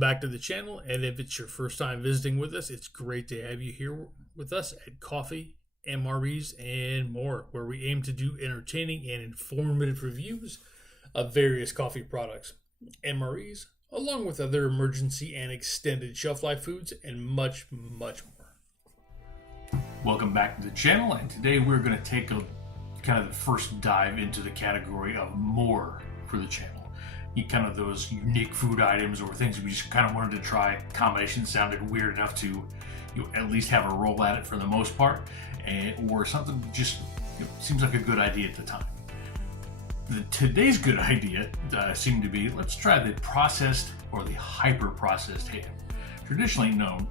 back to the channel, and if it's your first time visiting with us, it's great to have you here with us at Coffee, MREs, and more, where we aim to do entertaining and informative reviews of various coffee products, MREs, along with other emergency and extended shelf life foods, and much, much more. Welcome back to the channel, and today we're going to take a kind of the first dive into the category of more for the channel. Kind of those unique food items or things we just kind of wanted to try. Combinations sounded weird enough to at least have a roll at it for the most part, or something just seems like a good idea at the time. Today's good idea seemed to be, let's try the processed or the hyper processed ham. Traditionally known,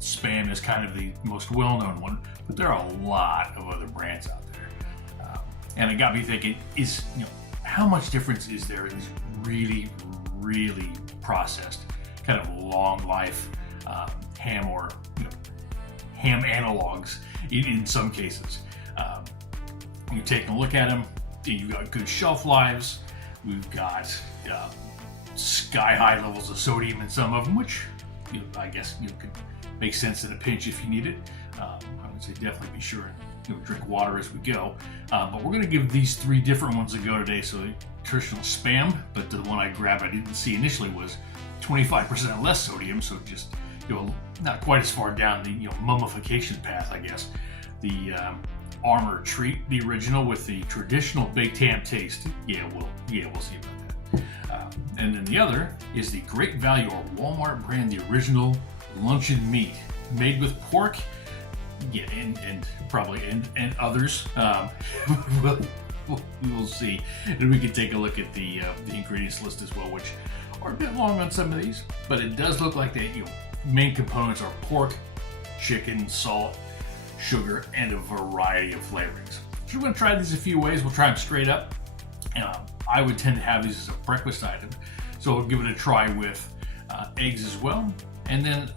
Spam is kind of the most well-known one, but there are a lot of other brands out there, and it got me thinking: how much difference is there in these really, really processed, kind of long life ham or ham analogs in some cases? You're taking a look at them, you've got good shelf lives, we've got sky-high levels of sodium in some of them, which I guess could make sense in a pinch if you need it. I would say definitely be sure and drink water as we go. But we're going to give these three different ones a go today. So the traditional Spam, but the one I grabbed I didn't see initially was 25% less sodium, so just not quite as far down the mummification path, I guess. The Armor Treat, the original with the traditional baked ham taste. We'll see about that. And then the other is the Great Value or Walmart brand, the original luncheon meat, made with pork. And probably and others. We'll see, and we can take a look at the ingredients list as well, which are a bit long on some of these, but it does look like the main components are pork, chicken, salt, sugar, and a variety of flavorings. So we're going to try these a few ways. We'll try them straight up. I would tend to have these as a breakfast item, so I'll give it a try with eggs as well, and then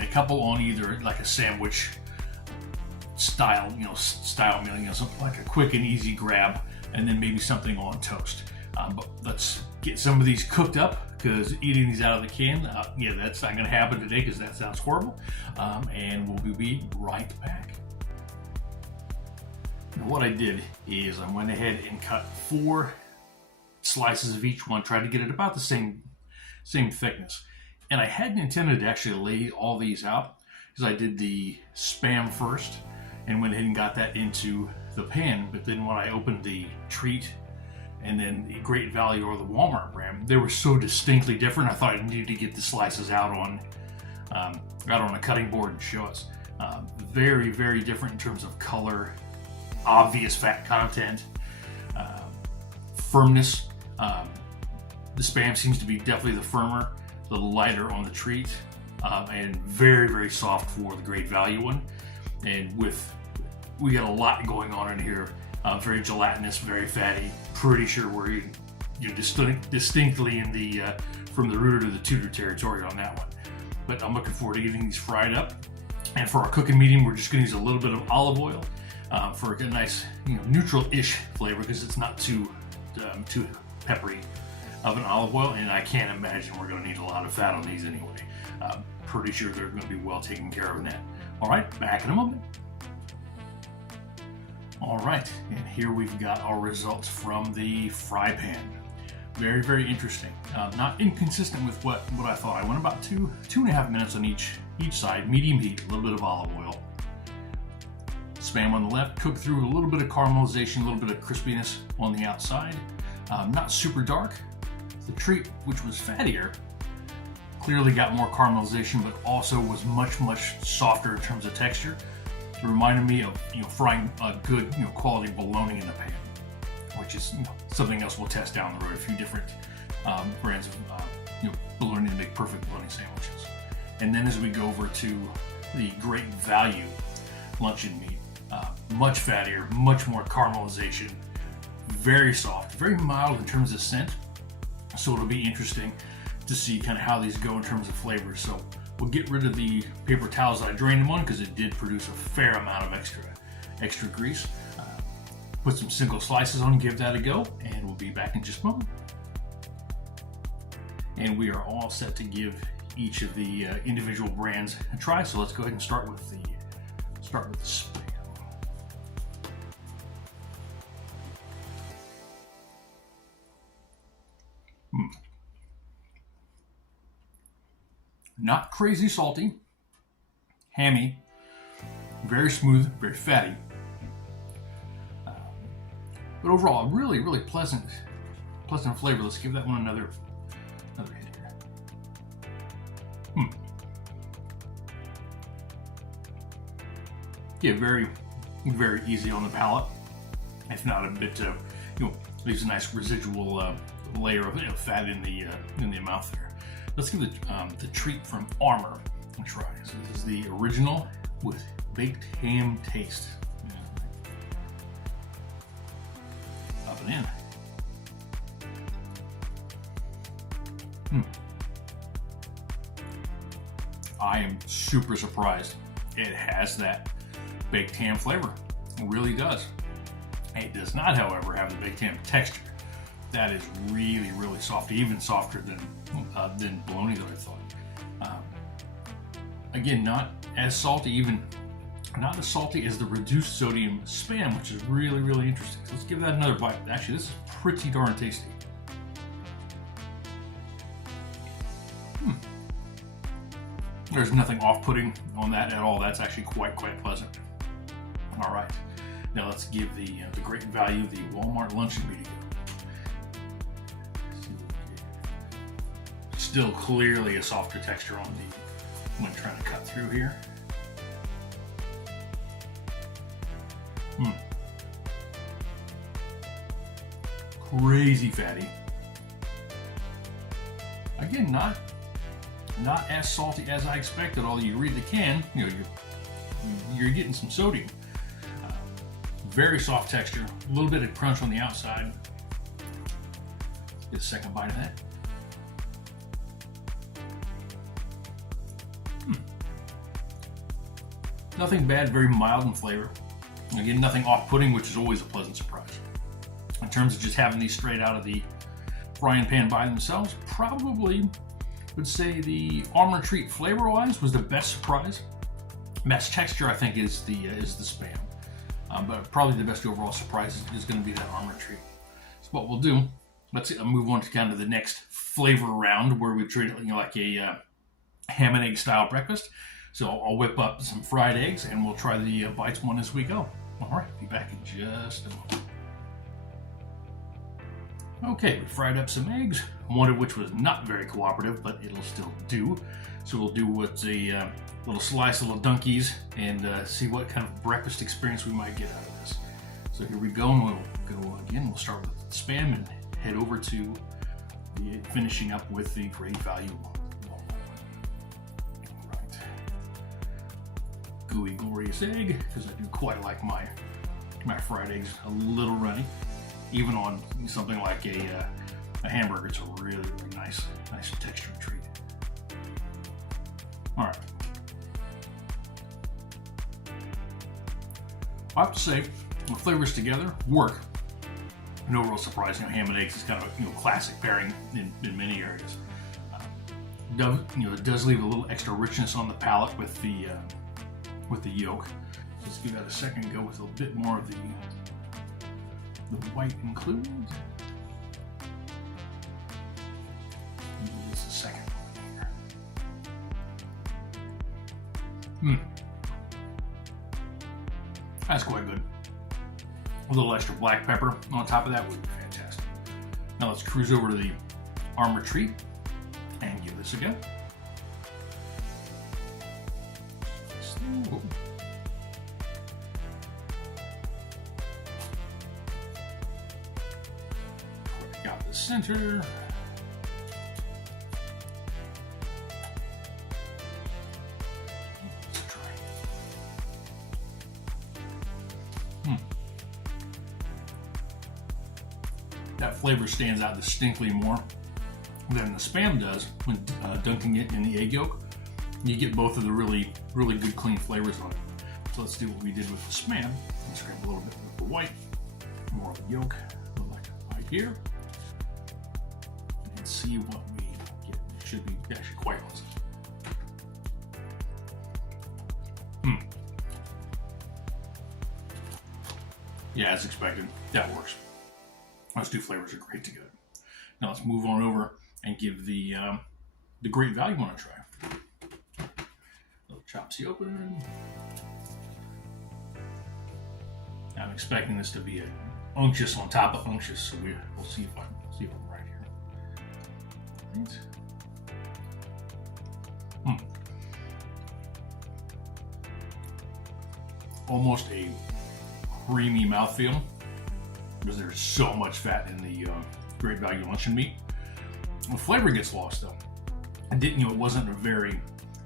a couple on either like a sandwich style meal, something like a quick and easy grab, and then maybe something on toast. But let's get some of these cooked up, because eating these out of the can, that's not going to happen today because that sounds horrible. And we'll be right back. Now, what I did is I went ahead and cut 4 slices of each one, tried to get it about the same thickness. And I hadn't intended to actually lay all these out, because I did the Spam first and went ahead and got that into the pan. But then when I opened the Treat and then the Great Value or the Walmart brand, they were so distinctly different. I thought I needed to get the slices out on a cutting board and show us. Very, very different in terms of color, obvious fat content, firmness. The Spam seems to be definitely the firmer, the lighter on the Treat, and very, very soft for the Great Value one. And we got a lot going on in here. Very gelatinous, very fatty. Pretty sure we're distinctly in the from the rooter to the tutor territory on that one. But I'm looking forward to getting these fried up. And for our cooking medium, we're just going to use a little bit of olive oil for a nice, neutral-ish flavor, because it's not too peppery of an olive oil. And I can't imagine we're going to need a lot of fat on these anyway. Pretty sure they're going to be well taken care of in that. All right, back in a moment. All right, and here we've got our results from the fry pan. Very, very interesting. Not inconsistent with what I thought. I went about two and a half minutes on each side, medium heat, a little bit of olive oil. Spam on the left, cooked through a little bit of caramelization, a little bit of crispiness on the outside. Not super dark. The Treat, which was fattier, clearly got more caramelization, but also was much, much softer in terms of texture. It reminded me of frying a good quality bologna in the pan, which is something else we'll test down the road. A few different brands of bologna to make perfect bologna sandwiches. And then as we go over to the Great Value luncheon meat, much fattier, much more caramelization, very soft, very mild in terms of scent. So it'll be interesting to see kind of how these go in terms of flavors. So we'll get rid of the paper towels that I drained them on, because it did produce a fair amount of extra grease. Put some single slices on, give that a go, and we'll be back in just a moment. And we are all set to give each of the individual brands a try. So let's go ahead and start with the Spam. Not crazy salty, hammy, very smooth, very fatty. But overall, really, really pleasant flavor. Let's give that one another hit here. Yeah, very, very easy on the palate. If not a bit, leaves a nice residual layer of fat in the mouth there. Let's give the treat from Armour a try. So this is the original with baked ham taste. Up and in. I am super surprised. It has that baked ham flavor. It really does. It does not, however, have the baked ham texture. That is really, really soft, even softer than bologna that I thought. Again, not as salty, not as salty as the reduced sodium Spam, which is really, really interesting. So let's give that another bite. Actually, this is pretty darn tasty. There's nothing off-putting on that at all. That's actually quite pleasant. All right, now let's give the great value, the Walmart luncheon meat again. Still clearly a softer texture on when trying to cut through here. Crazy fatty. Again, not as salty as I expected. Although you read the can, you're getting some sodium. Very soft texture, a little bit of crunch on the outside. Let's get a second bite of that. Nothing bad, very mild in flavor. Again, nothing off-putting, which is always a pleasant surprise. In terms of just having these straight out of the frying pan by themselves, probably would say the Armour treat flavor-wise was the best surprise. Best texture, I think, is the Spam. But probably the best overall surprise is going to be that Armour treat. So what we'll do, let's move on to kind of the next flavor round where we treat it like a ham and egg style breakfast. So I'll whip up some fried eggs and we'll try the bites one as we go. All right, be back in just a moment. Okay, we fried up some eggs, one of which was not very cooperative, but it'll still do. So we'll do what's a little slice, little dunkies, and see what kind of breakfast experience we might get out of this. So here we go, and we'll go again. We'll start with the Spam and head over to finishing up with the great value. Gooey, glorious egg, because I do quite like my fried eggs a little runny. Even on something like a hamburger, it's a really, really nice texture treat. All right. I have to say, the flavors together work. No real surprise. Ham and eggs is kind of a classic pairing in many areas. It does leave a little extra richness on the palate with the yolk. Let's give that a second go with a bit more of the white included. Just a second. That's quite good. A little extra black pepper on top of that would be fantastic. Now let's cruise over to the Armour treat and give this a go. Got the center. Let's try. That flavor stands out distinctly more than the Spam does when dunking it in the egg yolk. You get both of the really, really good clean flavors on it. So let's do what we did with the Spam. Let's grab a little bit of the white, more of the yolk, like right here. See what we get. It should be actually quite pleasant. Yeah, as expected. That works. Those two flavors are great together. Now let's move on over and give the Great Value one a try. Little chopsy open. I'm expecting this to be a unctuous on top of unctuous, so we'll see if I'm right here. Right. Almost a creamy mouthfeel because there's so much fat in the Great Value luncheon meat. The flavor gets lost though. It wasn't a very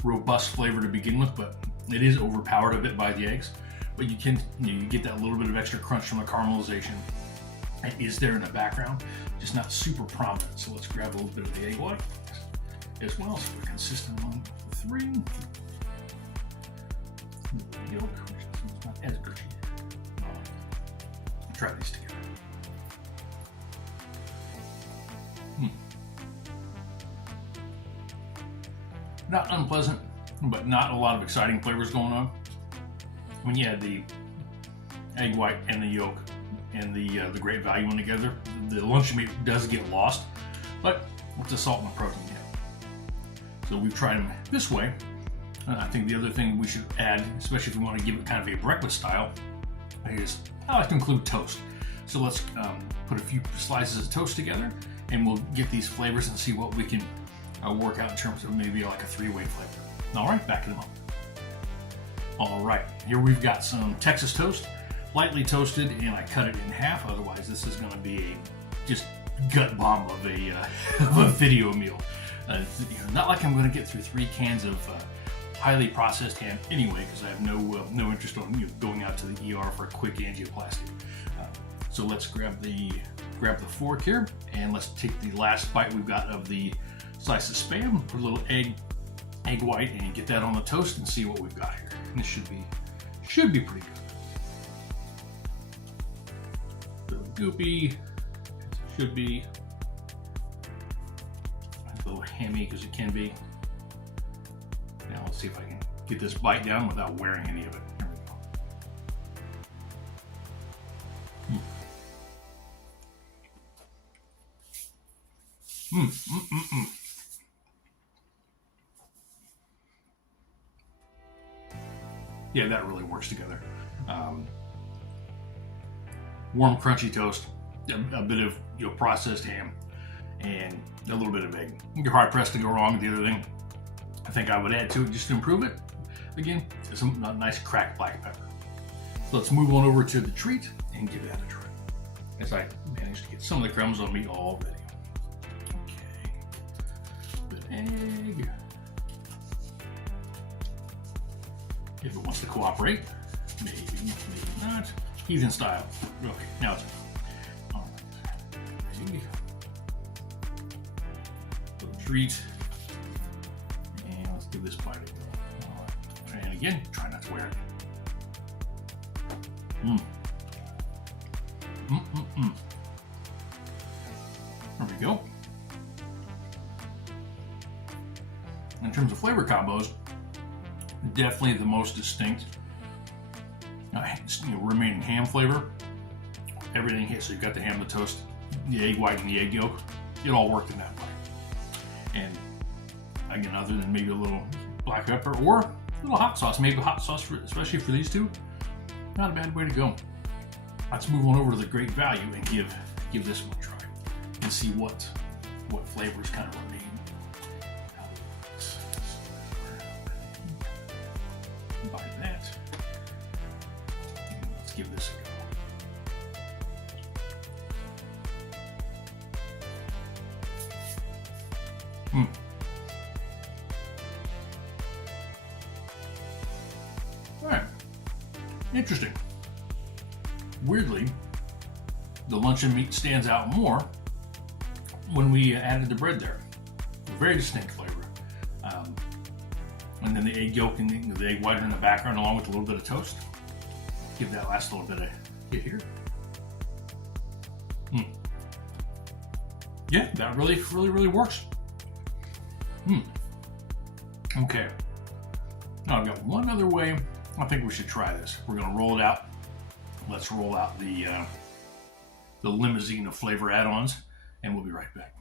robust flavor to begin with, but it is overpowered a bit by the eggs. But you get that little bit of extra crunch from the caramelization. It is there in the background, just not super prominent. So let's grab a little bit of the egg white as well, so we're consistent on the three. The yolk, which is not as gushy. Try these together. Not unpleasant, but not a lot of exciting flavors going on. When you add the egg white and the yolk and the Great Value one together, the luncheon meat does get lost, but it's the salt and the protein in. So we've tried them this way. I think the other thing we should add, especially if we want to give it kind of a breakfast style, is I like to include toast. So let's put a few slices of toast together, and we'll get these flavors and see what we can work out in terms of maybe like a three-way flavor. All right, back in a moment. All right, here we've got some Texas toast, lightly toasted, and I cut it in half. Otherwise, this is going to be a just gut bomb of a video meal. Not like I'm going to get through 3 cans of highly processed ham anyway, because I have no interest on going out to the ER for a quick angioplasty. So let's grab the fork here, and let's take the last bite we've got of the slice of Spam, put a little egg white, and get that on the toast and see what we've got here. And this should be pretty good. A little goopy, should be a little hammy because it can be. Now let's see if I can get this bite down without wearing any of it. Here we go. Yeah, that really works together. Warm, crunchy toast, a bit of processed ham, and a little bit of egg. You're hard pressed to go wrong with the other thing. I think I would add to it just to improve it. Again, some nice cracked black pepper. So let's move on over to the treat and give that a try. As I managed to get some of the crumbs on me already. Okay, bit of egg. If it wants to cooperate, maybe not. Heathen style. Okay, now it's all right. Little treat. And let's give this bite a go. All right. And again, try not to wear it. There we go. In terms of flavor combos, definitely the most distinct remaining ham flavor. Everything hits. So you've got the ham, the toast, the egg white, and the egg yolk. It all worked in that way. And again, other than maybe a little black pepper or a little hot sauce, maybe hot sauce, especially for these two, not a bad way to go. Let's move on over to the Great Value and give this one a try and see what flavors kind of remain. By that, let's give this a go. All right, interesting. Weirdly, the luncheon meat stands out more when we added the bread there. A very distinct flavor. And then the egg yolk and the egg white in the background, along with a little bit of toast. Give that last little bit of hit here. Yeah, that really works. Okay. Now I've got one other way I think we should try this. We're going to roll it out let's roll out the limousine of flavor add-ons, and we'll be right back.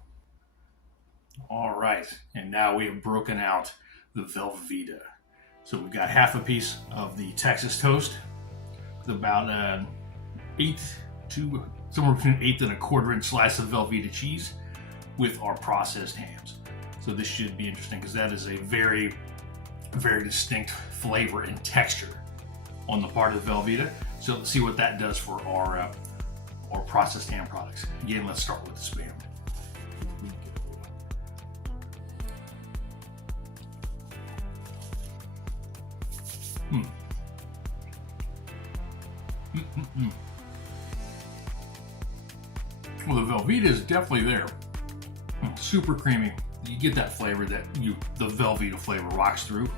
All right, and now we have broken out the Velveeta. So we've got half a piece of the Texas toast with about somewhere between 1/8 and a 1/4 inch slice of Velveeta cheese with our processed hams. So this should be interesting because that is a very, very distinct flavor and texture on the part of the Velveeta. So let's see what that does for our processed ham products. Again, let's start with the Spam. Well, the Velveeta is definitely there. Super creamy. You get that flavor that the Velveeta flavor rocks through.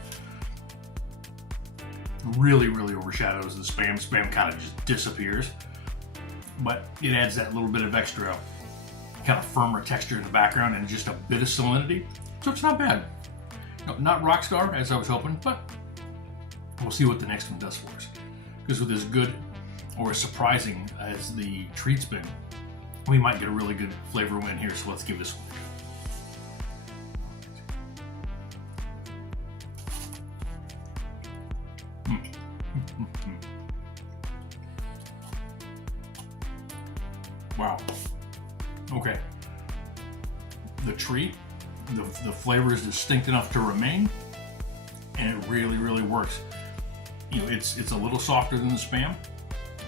Really, really overshadows the Spam. Spam kind of just disappears. But it adds that little bit of extra kind of firmer texture in the background and just a bit of salinity. So it's not bad. No, not rock star as I was hoping, but we'll see what the next one does for us. Because with as good or as surprising as the treat's been, we might get a really good flavor win here. So let's give this one a go. Wow. Okay. The treat, the flavor is distinct enough to remain, and it really, really works. You know, it's a little softer than the Spam,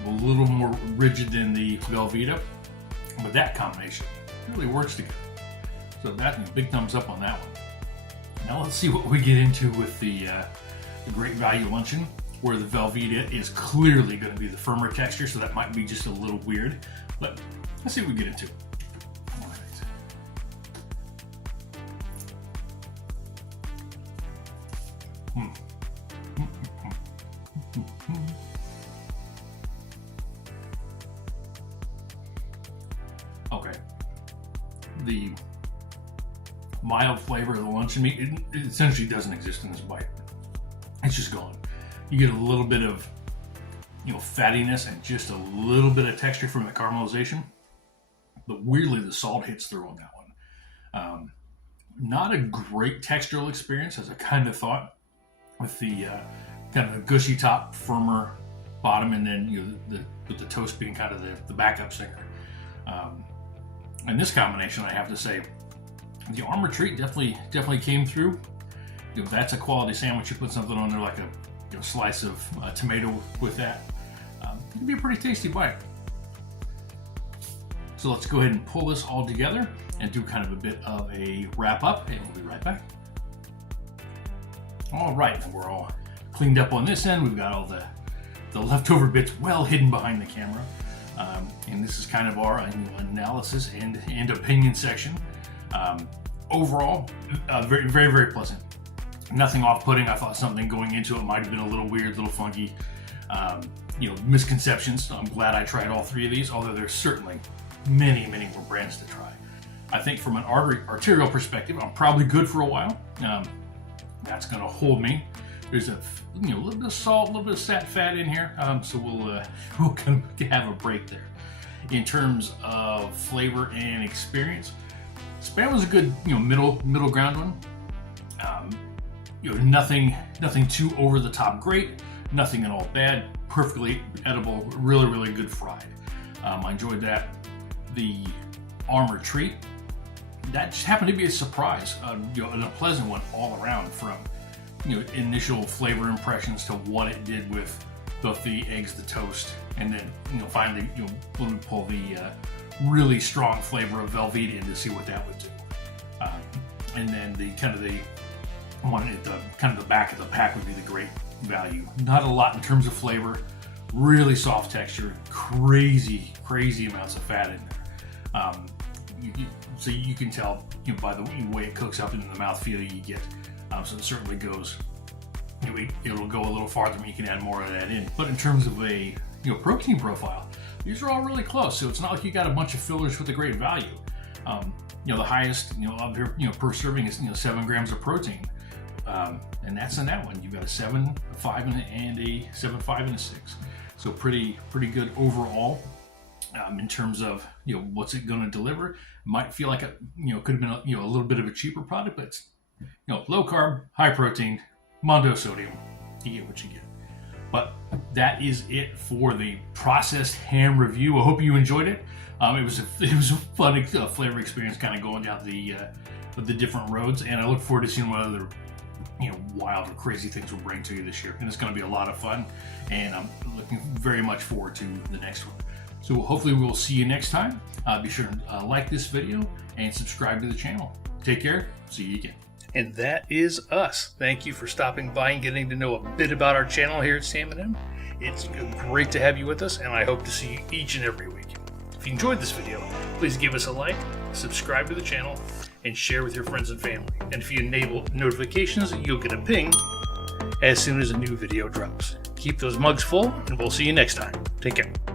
a little more rigid than the Velveeta, but that combination really works together. So that, big thumbs up on that one. Now let's see what we get into with the Great Value Luncheon, where the Velveeta is clearly going to be the firmer texture, so that might be just a little weird, but let's see what we get into. All right. Okay. The mild flavor of the luncheon meat, it essentially doesn't exist in this bite. It's just gone. You get a little bit of, fattiness and just a little bit of texture from the caramelization. But weirdly, the salt hits through on that one. Not a great textural experience, as I kind of thought, with the kind of a gushy top, firmer bottom, and then with the toast being kind of the backup singer. And this combination, I have to say, the Armor treat definitely came through. That's a quality sandwich. You put something on there like a slice of tomato with that. It can be a pretty tasty bite. So let's go ahead and pull this all together and do kind of a bit of a wrap up, and we'll be right back. All right, we're all cleaned up on this end. We've got all the leftover bits well hidden behind the camera. And this is kind of our analysis and opinion section. Overall, very, very, very pleasant. Nothing off-putting. I thought something going into it might have been a little weird, a little funky. Misconceptions. I'm glad I tried all three of these, although there's certainly many, many more brands to try. I think from an arterial perspective, I'm probably good for a while. That's going to hold me. There's a little bit of salt, a little bit of sat fat in here, so we'll kind of have a break there. In terms of flavor and experience, Spam was a good middle ground one. Nothing too over the top great, nothing at all bad, perfectly edible, really, really good fried. I enjoyed that. The Armor treat, that just happened to be a surprise, and a pleasant one all around, from initial flavor impressions to what it did with both the eggs, the toast, and then finally when we pull the really strong flavor of Velveeta in to see what that would do. And then the one at the back of the pack would be the Great Value. Not a lot in terms of flavor, really soft texture, crazy amounts of fat in there. So you can tell by the way it cooks up into the mouthfeel you get. So it certainly goes. It'll go a little farther, and you can add more of that in. But in terms of a protein profile, these are all really close. So it's not like you got a bunch of fillers with a Great Value. The highest up here per serving is 7 grams of protein, and that's in that one. You've got a 7, a 5, and a 7, 5, and a 6. So pretty good overall. In terms of what's it going to deliver. Might feel like could have been a little bit of a cheaper product, but it's, low carb, high protein, mono sodium. You get what you get. But that is it for the processed ham review. I hope you enjoyed it. It was a fun flavor experience, kind of going down the different roads, and I look forward to seeing what other wild or crazy things we'll bring to you this year. And it's going to be a lot of fun, and I'm looking very much forward to the next one. So hopefully we'll see you next time. Be sure to like this video and subscribe to the channel. Take care. See you again. And that is us. Thank you for stopping by and getting to know a bit about our channel here at Sam and M. It's great to have you with us, and I hope to see you each and every week. If you enjoyed this video, please give us a like, subscribe to the channel, and share with your friends and family. And if you enable notifications, you'll get a ping as soon as a new video drops. Keep those mugs full, and we'll see you next time. Take care.